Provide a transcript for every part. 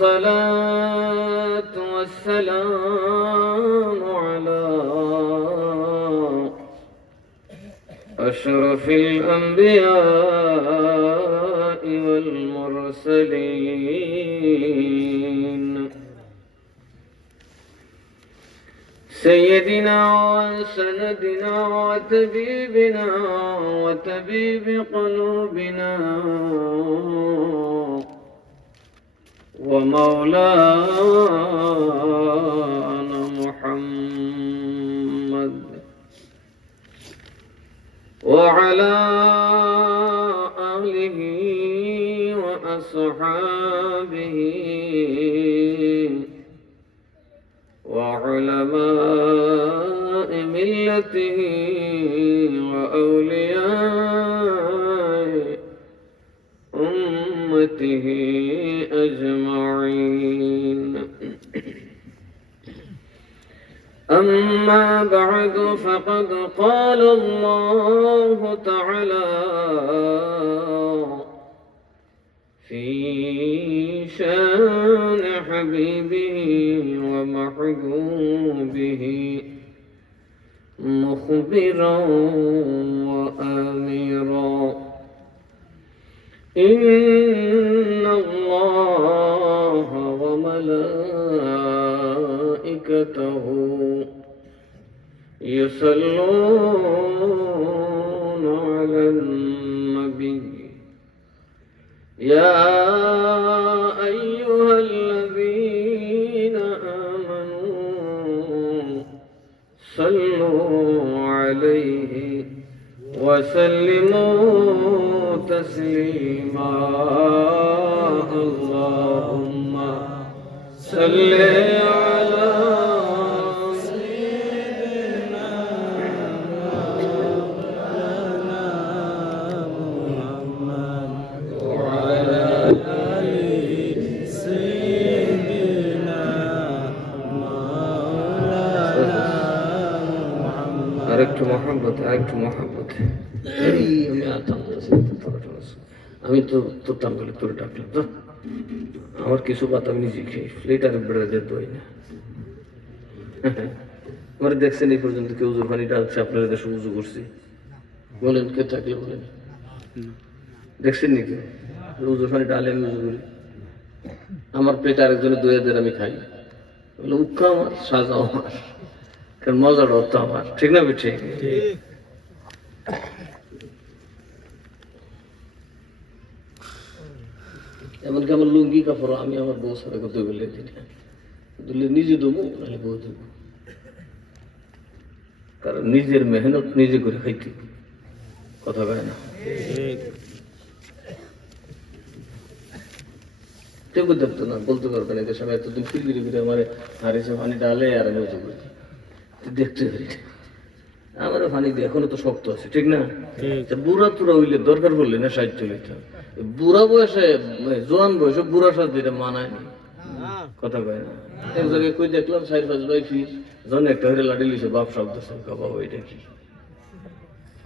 والصلاة والسلام على أشرف الأنبياء والمرسلين سيدنا وسندنا وطبيبنا وطبيب قلوبنا ومولانا محمد وعلى آله وأصحابه وعلماء ملته وأولياء أمته أجمعين. أما بعد فقد قال الله تعالى في شان حبيبه ومحبوبه مخبرا وآمرا إن الله وملائكته يصلون على النبي يا أيها الذين آمنوا صلوا عليه وسلموا تسليما. اللهم صل على سيدنا محمد وعلى آل سيدنا مولانا محمد. أردت محبة আমি তো তোরতাম বলে তোর ডাকলাম তো আমার কিছু কথা আমি নিজে খেয়ে ফ্লেটার বেড়ে যেত হয় না। আমার দেখছেন এই পর্যন্ত কেউ উজুর পানি ডালছে, আপনারা দেশে উজু করছি বলেন, কে থাকলে বলেন, দেখছেন নাকি উজুর পানি ডালে আমি উজু করি? আমার প্লেট আরেকজনের দইয়াদের আমি খাই, বলে উৎকা আমার, সাজাও আমার, কারণ মজার অর্থ আমার, ঠিক না বেঠে? এমনকি আমার লুঙ্গি কাপড় আমি আমার বউ সাথে করতে বলে দিলে নিজে দেবো, নাহলে বউ দেবো, কারণ নিজের মেহনত নিজে করে খাইতে কথা কয় না। কেউ দেখতো না, বলতে পারবে না, দেশে এতদিন ফিরগিরি ফিরে আমার হারিয়েছে পানি ডালে আর আমি উজু করি, দেখতে পারি আমার পানি দিয়ে এখনো তো শক্ত আছে, ঠিক না? বুড়া টুরা হইলে দরকার পড়লে না সাহিত্য লিখতে, বুড়া বয়সে জোয়ান বয়সে বুড়ার সাথে এটা মানায় না, কথা কয় না। এক জায়গায় কই দেখলাম 4-5 ভাই ফির জন একটা হয়ে লাড়ি লিছে, বাপ শব্দ বাবা এটা কি,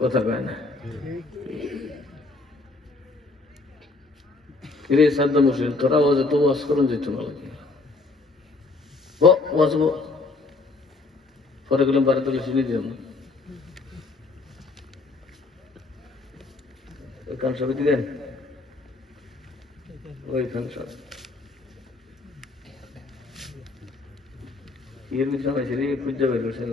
কথা কয় না। রে সাদ্দাম হোসেন তোরা ওয়াজে তো ওয়াজ করুন যেত না লাগে ওয়াজ পরে গেলাম বাড়ি তুলে শুনে দিলাম না কান সবাই দিলেন ওই খান সব এর বিছানা হয়েছে রে পূজা বের করছে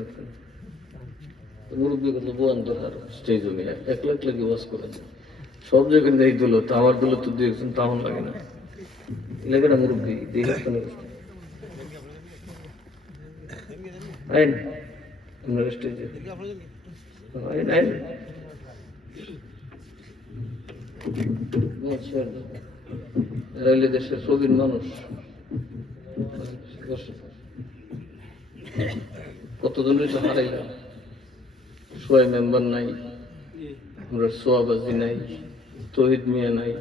মুরব্বী করলো বোয়ান দরকার স্টেজ মিলে একলা একলা কি ওয়াজ করেন সব জায়গায় দেয় দিল, তো আমার দিল তো দুই একজন তাহন লাগে না, লেগে না মুরব্বী দেখে স্টেজে রাইলে দেশের প্রবীণ মানুষ, কতজনের তো হারাইলাম, সোয়াই মেম্বার নাই, আমরা সোয়াবাজি নাই, তহিদ মিয়া নাই,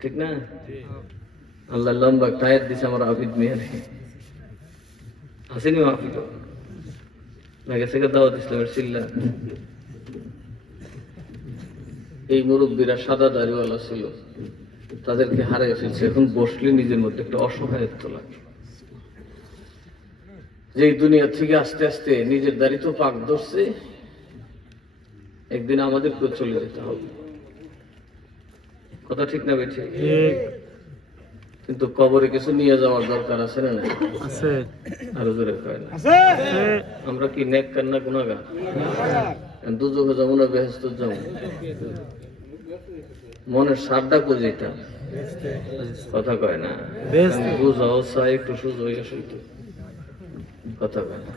ঠিক না? আল্লাহ লম্বা টায়ার দিছে আমার আফিদ মিয়া নেই, আসেনি আফিদ না গেছে দাওয়াত ইসলামের সিল্লা। এই মুরব্বীরা সাদা দাড়িওয়ালা ছিল, তাদেরকে হারিয়ে ফেলছে। এখন বসলে নিজের মধ্যে একটা অসহায়ত্ব লাগে, যে এই দুনিয়া থেকে আস্তে আস্তে নিজের দাড়ি তো পাক ধরছে, একদিন আমাদেরকে চলে যেতে হবে। কথা ঠিক না বেঠে? কিন্তু কবরে কিছু নিয়ে যাওয়ার দরকার আছে না? আছে। আরো জোরে কয় না? আমরা কি নেককার না গুনাহগার? দুজকে যাবো না বেহেশত যাবো? মনের সারটা কোথায়? কথা কয় না? বুঝাও চাই একটু সুযোগ হয়ে শুনতে। কথা কয় না?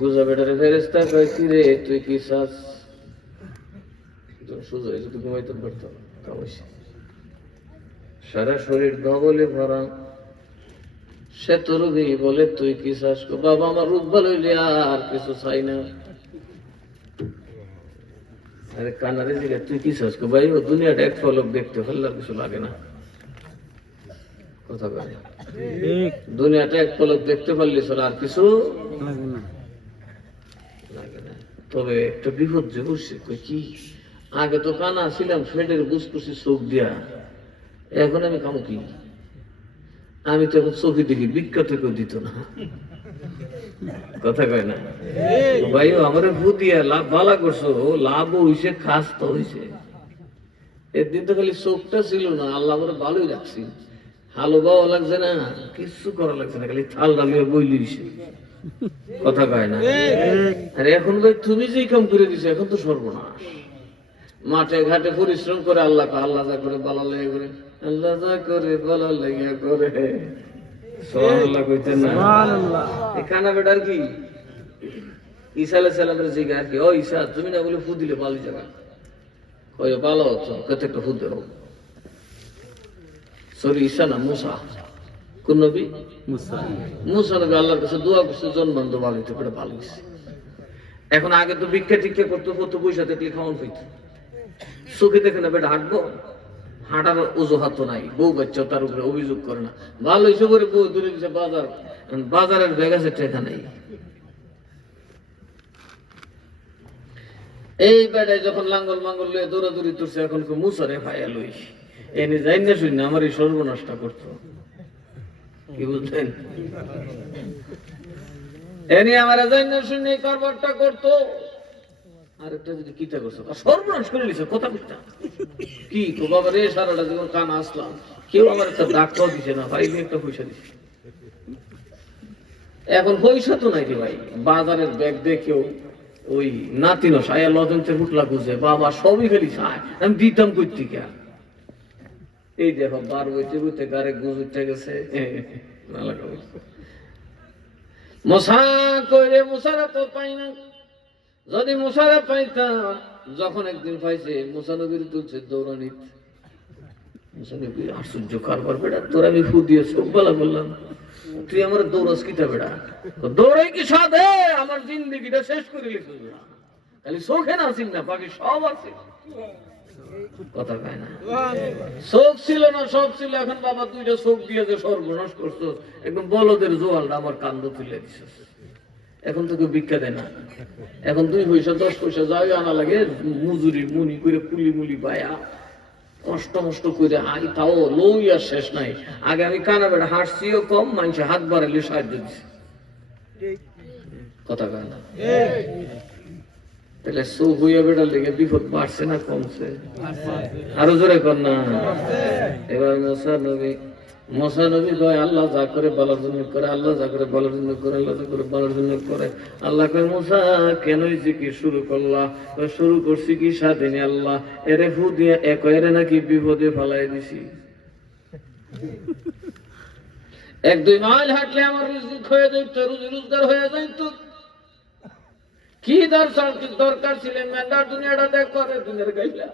গুজা বেটারে ফেরেশতা কয় কি রে তুই কি চাস? সুযোগ হয়ে যদি ঘুমাইতে পারতাম। সারা শরীর ধবলে ভরা, সে তো রোগী বলে তুই কি চাস? বাবা আমার রোগ ভালো হইলে আর কিছু চাই না। আরে কানারে জিগা তুই কি চাস? ভাই ও দুনিয়াটা এক পলক দেখতে ফেললে আর কিছু লাগে না। কথা বলে দুনিয়াটা এক পলক দেখতে পারলে চলে আর কিছু লাগে না। তবে একটা বিপদ যে বসছে কি, আগে তো কানা ছিলাম ফেটের বুঝকুছি চোখ দিয়া, এখন আমি কামো কি? আমি তো এখন চোখে দেখি, বিখ্যাত কেউ দিত না। কথা কয় না? ভাই আমার ভূ দিয়া লাভ ভালা করছো, লাভও হয়েছে, খাস তো হয়েছে। একদিন তো খালি চোখটা ছিল না, আল্লাহ আমার ভালোই রাখছি। হালো বাও লাগছে না, কিছু করা লাগছে না, খালি থাল ডালিয়ে বইলি দিছে। কথা কয় না? আর এখন ভাই তুমি যেই কাম করে দিছো, এখন তো সর্বনাশ। মাঠে ঘাটে পরিশ্রম করে আল্লাহ আল্লাহ যা করে বালা লেগে করে, আল্লাহ যা করে বালা লেগে করে। সুবহানাল্লাহ কইতেন না? সুবহানাল্লাহ। এই কানা বেটার কি ঈসা আলাইহিস সালামের জিগা আর কি, ও ঈসা তুমি না বলে ফু দিলে ভালো জায়গা কই ভালো হতো, কত একটা ফু দাও। সরি ঈসা না, মুসা। কোন নবী? মুসা। মুসা নবী আল্লাহর কাছে দোয়া করছে জন্মান্ত ভালো হইতে পারে, ভালো হইছে। এখন আগে তো ভিক্ষা টিক্ষা করতো, কত পয়সা দেখলে খাওয়ান পাইতো। চোখে দেখে না বেটা হাঁটবো, হাঁটার অজুহাত নাই। বউ বাচ্চা তার উপরে অভিযোগ করে না, ভালো হয়েছে করে বউ দূরে দিচ্ছে বাজার, বাজারের ব্যাগ আছে টেকা নেই। এই বেটায় যখন লাঙ্গল মাঙ্গল লয়ে দৌড়াদৌড়ি করছে, এখন মুসারে ভাইয়া লই এনে যাই না শুনি না আমার এই সর্বনাশটা করতো। কি বুঝলেন? এনে আমার যাই না শুনি কারবারটা করতো। আরেকটা যদি কিতা করছো সর্বনাশ করে নিছে, কথা বুঝতা কি তো বাবা রে, সারাটা জীবন কানা আসলাম, কেউ আমার একটা ডাক্তার দিছে না ভাই, একটা পয়সা দিছে। এখন পয়সা তো নাই রে ভাই, বাজারের ব্যাগ দেখেও ওই নাতিন সায়া লজন্তের হুটলা গুজে বাবা সবই খালি চায়, আমি দিতাম করতে কে। এই দেখো বার বইতে বইতে গারে গুজ উঠে গেছে। মশা করে মুসারা তো পাই না, যদি মুসারা পাইতাম, যখন একদিন পাইছে মুসানবীর তুলছে দৌড়ানিত। মুসানবী আশ্চর্য কারবার বেটা, তোর আমি ফু দিয়ে চোখ বেলা বললাম, তুই আমার দৌড়াস কিটা বেটা? দৌড়াই কি সাধে আমার জিন্দিগিটা শেষ করে লিখে খালি চোখে না আছিস না, বাকি সব আছে। কথা কয় না? চোখ ছিল না, সব ছিল। এখন বাবা তুইটা চোখ দিয়ে যে সর্বনাশ করছো, একদম বলদের জোয়ালটা আমার কান্দ তুলে দিছিস। এখন তো কেউ ভিক্ষা দেয় না, এখন 2 পয়সা 10 পয়সা যাই আনা লাগে, মজুরি মুনি করে পুলি মুলি বায়া কষ্ট মষ্ট করে আই, তাও লইয়া শেষ নাই। আগে আমি কানা বেড়া হাঁটছিও কম, মানুষে হাত বাড়াইলে সাহায্য দিচ্ছে। কথা কয় না? তাহলে চোখ হইয়া বেড়ার লেগে বিপদ বাড়ছে না কমছে? আরো জোরে কর না। এবার মুসা নবী কয় আল্লাহ যা করে বলার জন্য করে, আল্লাহ যা করে বলার জন্য করে, আল্লাহ যা করে বলার জন্য করে। আল্লাহ কয় মুসা কেন কি শুরু করলা? শুরু করছি কি স্বাধীন আল্লাহ, এরে ফু দিয়ে এক এরে নাকি বিপদে ফালাই দিছি। 1-2 মাইল হাঁটলে আমার রিজিক হয়ে যাইত, রুজি রোজগার হয়ে যাইত। কি দরকার ছিল মেন্দার দুনিয়াটা দেখ করে দুনিয়ার গাইলা,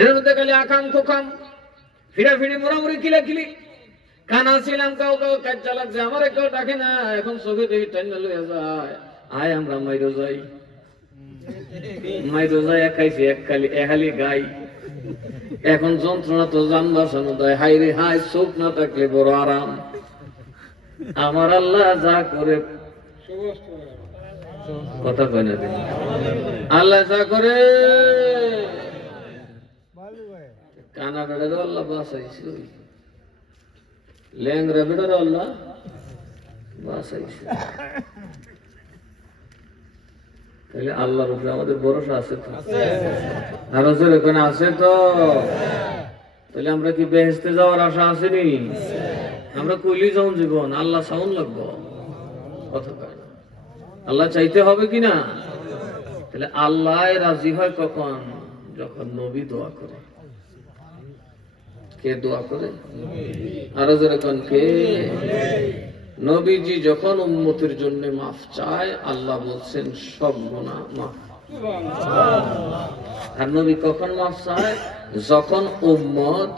এর মধ্যে খালি আকাম খোকাম ফিরা ফিরি মোড়ামুড়ি কিলা কিলি। কানা ছিলাম, কাউ কাউ কাজ চালাচ্ছে, আমার কেউ ডাকে না। এখন চোখে দেখি টাইনা লইয়া যায়, আয় আমরা মাইরো যাই, মাইরো যাই খাইছি একালি গাই। এখন যন্ত্রণা তো জান বাঁচানো দেয়, হাই রে হাই, চোখ না থাকলে বড় আরাম। আমার আল্লাহ যা করে, কথা কয় না আল্লাহ যা করে কানা বেড়ারও আল্লাহ বাঁচাইছে, ল্যাংরা বেড়ারও আল্লাহ বাঁচাইছে। তাহলে আল্লাহর উপরে আমাদের ভরসা আছে তো, আরো জোরে ওখানে আছে তো। তাহলে আমরা কি বেহেশতে যাওয়ার আশা আসেনি? আমরা কইলি যাও জীবন, আল্লাহ সাউন্ড লাগবো কথা কয় না। আল্লাহ চাইতে হবে কিনা? তাহলে আল্লাহ রাজি হয় কখন? যখন নবী দোয়া করে। কে দোয়া করে? আরো যেরকম কে? নবীজি যখন উম্মতের জন্য মাফ চায়, আল্লাহ বলছেন সব গুনাহ মাফ। আর নবী কখন মাফ চায়? যখন উম্মত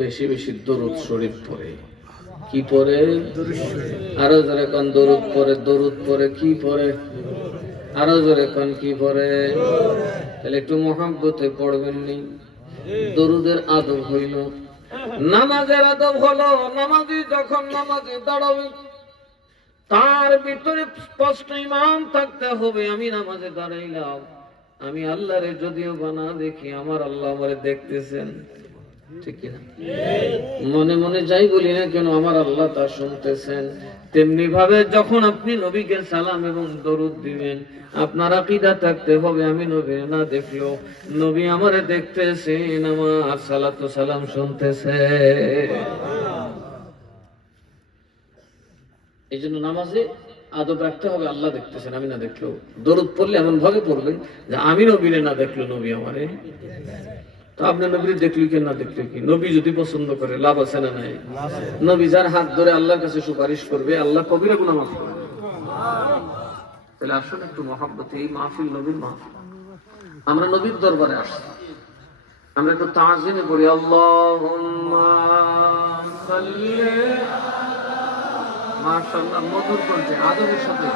বেশি বেশি দরুদ শরীফ পড়ে। কি পড়ে? আরো যেরকম দরুদ পড়ে। দরুদ পড়ে কি পড়ে? আরো যেরকম কি পড়ে? তাহলে একটু মহব্বতে পড়বেন নি? দরুদের আদব হইল, নামাজের আদব হলো, নামাজি যখন নামাজে দাঁড়াবে তার ভিতরে স্পষ্ট ঈমান থাকতে হবে, আমি নামাজে দাঁড়াইলাম, আমি আল্লাহরে যদিও বানা দেখি, আমার আল্লাহ আমারে দেখতেছেন। ঠিক কিনা? মনে মনে যাই বলি না কেন, আমার আল্লাহ তা শুনতেছেন। তেমনি ভাবে যখন আপনি নবীকে সালাম এবং দরুদ দিবেন, আপনার আকীদা থাকতে হবে, আমি নবী না দেখলো নবী আমারে দেখতেছেন, আমার সালাতু সালাম শুনতেছে। এই জন্য নামাজে আদব রাখতে হবে, আল্লাহ দেখতেছেন আমি না দেখলেও। দরুদ পড়লে এমন ভাবে পড়বেন যে আমি নবীরে না দেখলো নবী আমারে। তো আপনি নবীরে দেখলি কি না দেখলি কি? নবী যদি পছন্দ করে লাভ আছে না নাই? নবী যার হাত ধরে আল্লাহর কাছে সুপারিশ করবে, আল্লাহ কবিরা গুনাহ মাফ করবে। তাহলে আসুন একটু মহব্বতে, এই মাহফিল নবীর মাহফিল, আমরা নবীর দরবারে আসছি, আমরা একটু তাজিমে পড়ি, আল্লাহুম্মা সাল্লি। মাশাআল্লাহ, মধুর কণ্ঠে আদবের সাথে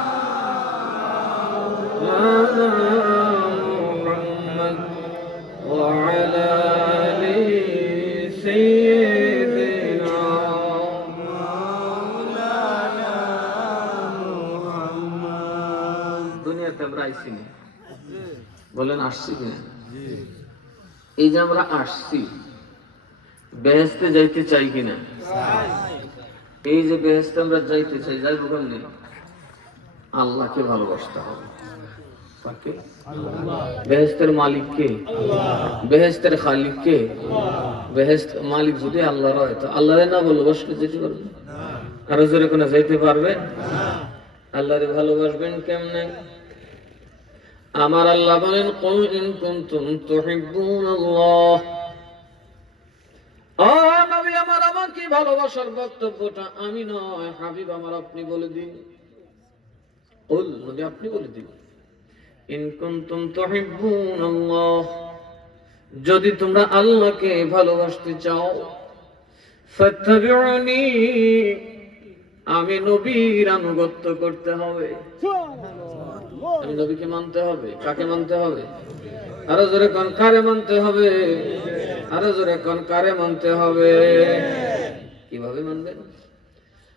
মুহাম্মদ ওয়া আলা আলি সাইয়্যিদিনা মাওলানা মুহাম্মদ। দুনিয়াতে আমরা আইছি না, বলেন আসছি কিনা? এই যে আমরা আসছি, বেহেশতে যাইতে চাই কিনা? এই যে বেহেশতে আমরা যাইতে চাই, যাইব কেমনে? আল্লাহকে ভালোবাসতে হবে। বেহেশতের মালিক কে? বেহেশতের খালিক কে? বেহেশত মালিক যদি আল্লাহ হয়, তো আল্লাহরে না ভালোবাসলে যেতে পারবে? আরো জোরে কোনো যাইতে পারবে? আল্লাহরে ভালোবাসবেন কেমনে? আমার আল্লাহ বলেন, কুল ইন কুনতুম তুহিব্বুনাল্লাহ। ও নবী আমার, আমাকে ভালোবাসার বক্তব্যটা আমি নয়, হাবিব আমার, আপনি বলে দিন। কুল, নবী আপনি বলে দিন, ইন কুনতুম তুহিব্বুনাল্লাহ, যদি তোমরা আল্লাহকে ভালোবাসতে চাও, ফাত্তাবিউনি, আমি নবীর আনুগত্য করতে হবে। আমি নবীকে মানতে হবে। কাকে মানতে হবে? আরো জোরে কোন কারে মানতে হবে? আরো জোরে কোন কারে মানতে হবে? কিভাবে মানবেন?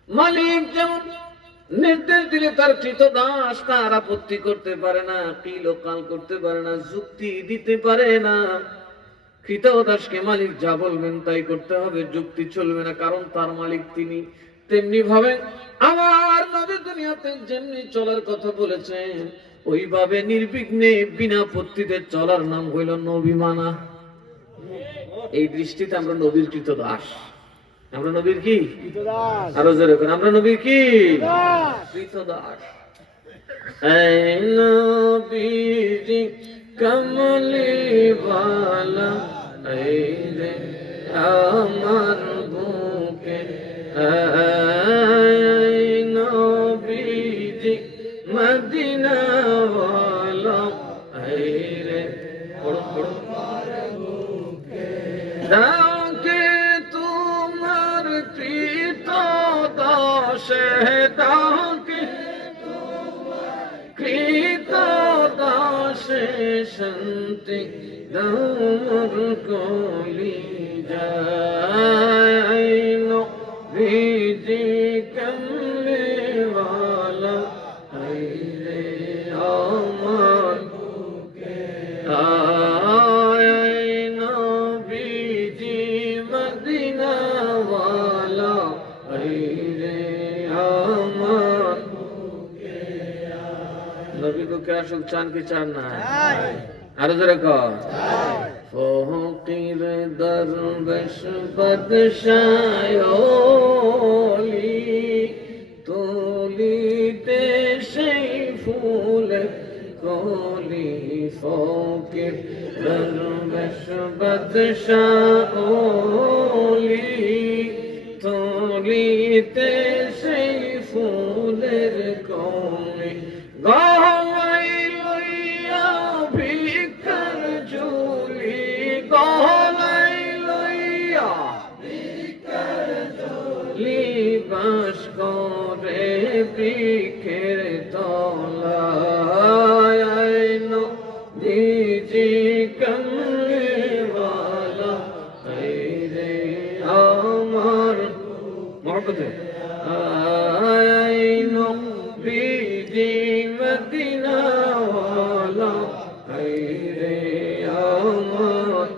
মালিক যেমন নির্দেশ দিলে তার কৃতদাস তার আপত্তি করতে পারে না, কিল ও কাল করতে পারে না, যুক্তি দিতে পারে না। কৃতদাসকে মালিক যা বলবেন তাই করতে হবে, যুক্তি চলবে না, কারণ তার মালিক তিনি। তেমনি ভাবে আমার নবী দুনিয়াতে যেমনি চলার কথা বলেছেন, ওইভাবে নির্বিঘ্নে বিনা আপত্তিতে চলার নাম হইল নবী মানা। এই দৃষ্টিতে আমরা নবীর কৃতদাস। আমরা নবীর কি? আরো জোরে করে, আমরা নবীর কি? কৃতদাস। এই নবীজি কমলি ওয়ালা, এই রে আমার বুকে, এই নবীজি মদিনা ওয়ালা, এই রে পড়ো পড়ো, ডাকে তোমার কৃতদাসে, ডাকে কৃতদাসে, শান্তি দামর কলি যায়, নবীজি কমলি ওয়ালা, এই রে আমার বুকে, এই নবীজি সুখে আসুক, চান কি চান না? আরো জোরে কর। ফকির দরবেশ বদশায়লি তুলিতে সেই ফুলের কলি। ফকির দরবেশ বদশায়লি তুলিতে সেই ফুলের কলি। গহনাই লইয়া ভিক্ষার ঝুলি, গহনাই লইয়া ভিক্ষার ঝুলি, বাস করে বৃক্ষের তলায়। আইনো দিজি কমলেওয়ালা, রে আমার মহব্বতে আইনো বিজি মদিনাওয়ালা, রে আমার